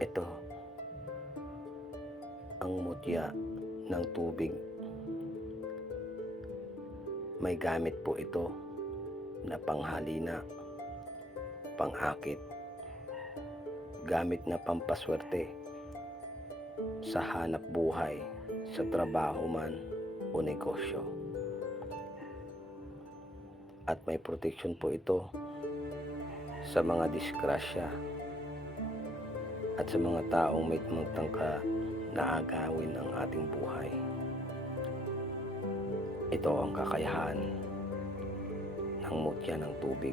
Ito ang mutya ng tubig. May gamit po ito na panghalina, pangakit, gamit na pampaswerte sa hanap buhay, sa trabaho man o negosyo. At may proteksyon po ito sa mga disgrasya at sa mga taong may magtangka na agawin ang ating buhay. Ito ang kakayahan ng mutya ng tubig.